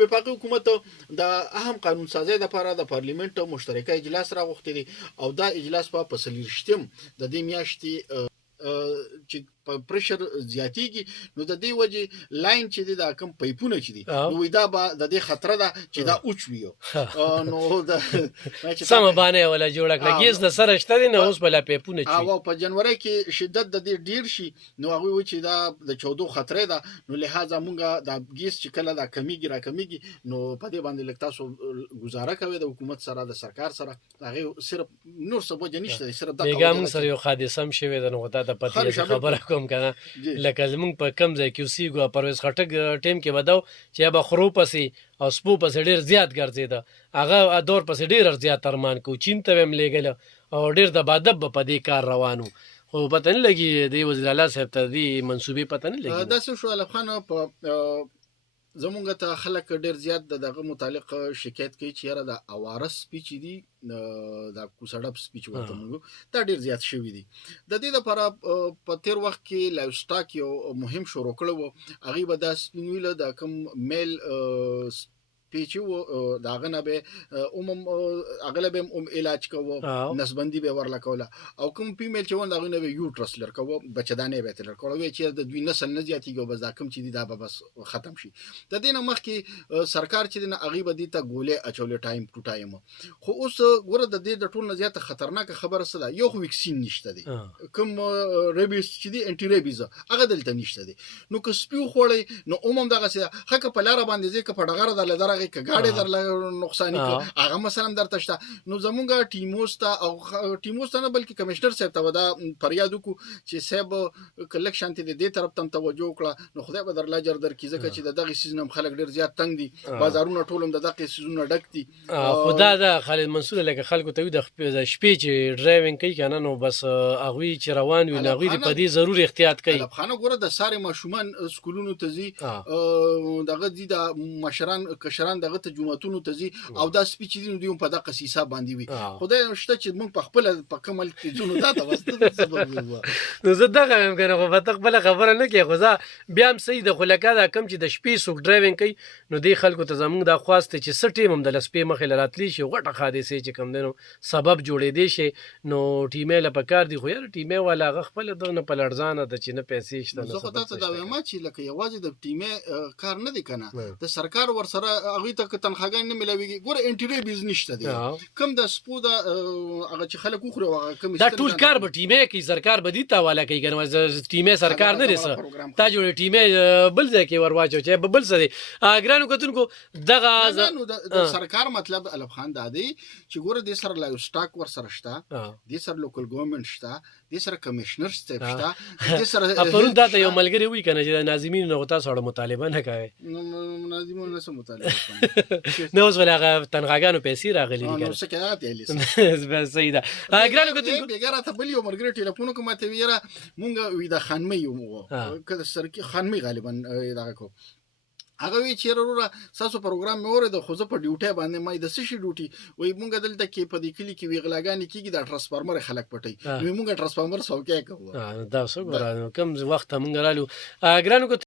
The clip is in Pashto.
وفاقي حکومت د اهم قانون سازۍ لپاره د پارلیمنت مشترکه اجلاس راغوښتی دی او دا اجلاس په 24 د دې میاشتې چې پرشر زیاتیږي نو د دې وجه لاین چې دی دا کم پایپونه چې دي نو دا به د دې خطر ده چې دا اوچوي نو دا سم باندې ولا جوړ کړه ګیس د سره شته دي نه اوس بل پایپونه چي او په جنوري کې شدت د دې ډیر شي نو هغه و چې دا د 14 خطر ده نو لہذا مونږه دا ګیس چې کله دا کمیږي را کمیږي نو په دې باندې لکه تاسو گزاره کوي د حکومت سره د سرکار سره هغه صرف نور څه وجه نشته صرف دا بیګام سره یو حادثه هم شوی د نو د پته خبره کوم کنه لکه زمونږ په کم ځای کې اوسېږو پرویز خټک ټیم کې بداو چې به خرو پسې او سپو پسې ډېر زیات ګرځېده هغه دور پسې ډېر زیات ارمان کو چین ته هم لېږله او ډېر دبادب په دې کار روانو خو پته نه لګي د وزیر اعلی صاحب ته دې منصوبې پته نه لګي داسې شو الف خان په زمونږ ته خلک ډېر زیات دغه متعلق شکایت کوي چې یاره د اواره سپي چې دي د کوسړب سپي چې ورته موږ دا ډېر زیات شوي دي د دې لپاره په تیر وخت کې لایف سټاک یو مهم شروع کړی و هغوی به دا سپین ویله د کوم میل پیچو داغه نه به عموم اغله به علاج کوو نسبندي به ورلا کوله او کوم فیمیل چې ونه داغه نه به یوټرس لر کوو بچدانې به تل کوو چې د دوی نسل نه زیاتیږي بس دا کوم چې دی دا به بس ختم شي د دې نه مخکې سرکار چې نه اغي به دي ته ګولې اچولې ټایم ټو ټایم خو اوس ګوره د دې د ټول نه زیات خطرناک خبره څه ده یو ویکسین نشته دی کوم ریبیس چې دی انټي ریبیز هغه دلته نشته دی نو که سپیو خوړی نو عموم دغه څه حق په لار باندې ځکه په ډغره دلته که ګاډي در نقصان کې هغه مثلا درته شته نو زمونږه ټیموستا او ټیموستا نه بلکې کمشنر صاحب ته دا فریاد وکړو چې صاحب کلیکشن ته دې طرف ته توجه وکړه نو خدای به در لاجر در کې ځکه چې دغه سیزن هم خلک ډیر زیات تنگ دي بازارونه ټول هم دغه سیزنونه ډک دي خدا دا خالد منصور لکه خلکو ته د شپې چې ډرایوینګ کوي کنه نو بس اغوی چې روان وي نغوی په دې ضرور احتیاط کوي خانه ګوره د ساري ماشومان سکولونو ته زی دغه دي د مشران کشران دغه ته جمعتونو ته زی او دا سپیچ دي نو دوی په دغه سیسه باندې وي خدای شته چې موږ په خپل په کمل کې جنو دا واسطه سبب نو زه دغه هم کنه خو په خپل خبره نه کې خو زه بیا هم صحیح د خلکا دا کم چې د شپې سوک ډرایوینګ کوي نو دی خلکو ته زمونږ دا خواسته چې سټیم هم د لسپې مخې لراتلی شي غټه حادثه چې کم دنو سبب جوړې دی شي نو ټیمه له پکار دی خو یار ټیمه والا خپل دغه په لړزانه د چې نه پیسې شته زه خو تاسو دا وایم چې لکه یوازې د ټیمه کار نه دی کنه د سرکار ور سره هغه ته تنخواګان نه ملويږي ګوره انټری بیزنس نشته دی کم د سپو دا هغه چې خلک خو هغه کم دا ټول کار به ټیمه کې سرکار به دي تا والا کوي کنه ټیمه سرکار نه رسه تا جوړ ټیمه بل ځای کې ورواچو چې بل څه دی ګرانو کتونکو دغه د سرکار مطلب الف خان دا دی چې ګوره د سر لایف سټاک ور سره شته د سر لوکل ګورنمنت شته د سر کمشنر شته د سر پرون دا یو ملګری وی کنه چې ناظمین نو تاسو سره مطالبه نه کوي ناظمین نه مطالبه نو اوس ولا تنخواګانو پیسې راغلي دي نو څه کوي تل بس صحیح ده ګرانو کتونکو بیګاره ته بل یو مرګ ټلیفون کوم ته ویره مونږ وی د خانمې یو کله سر کې خانمې غالبا دغه کو هغه وی چیرې وروره تاسو پروګرام مې اوره د خو زه په ډیوټي باندې مې د سشي ډیوټي وای مونږ دلته کې په دې کلی کې ویغلاګانی کېږي د ترانسفارمر خلک پټي نو مونږ ترانسفارمر سوکې کوو دا څه ګورانو کم وخت مونږ رالو ګرانو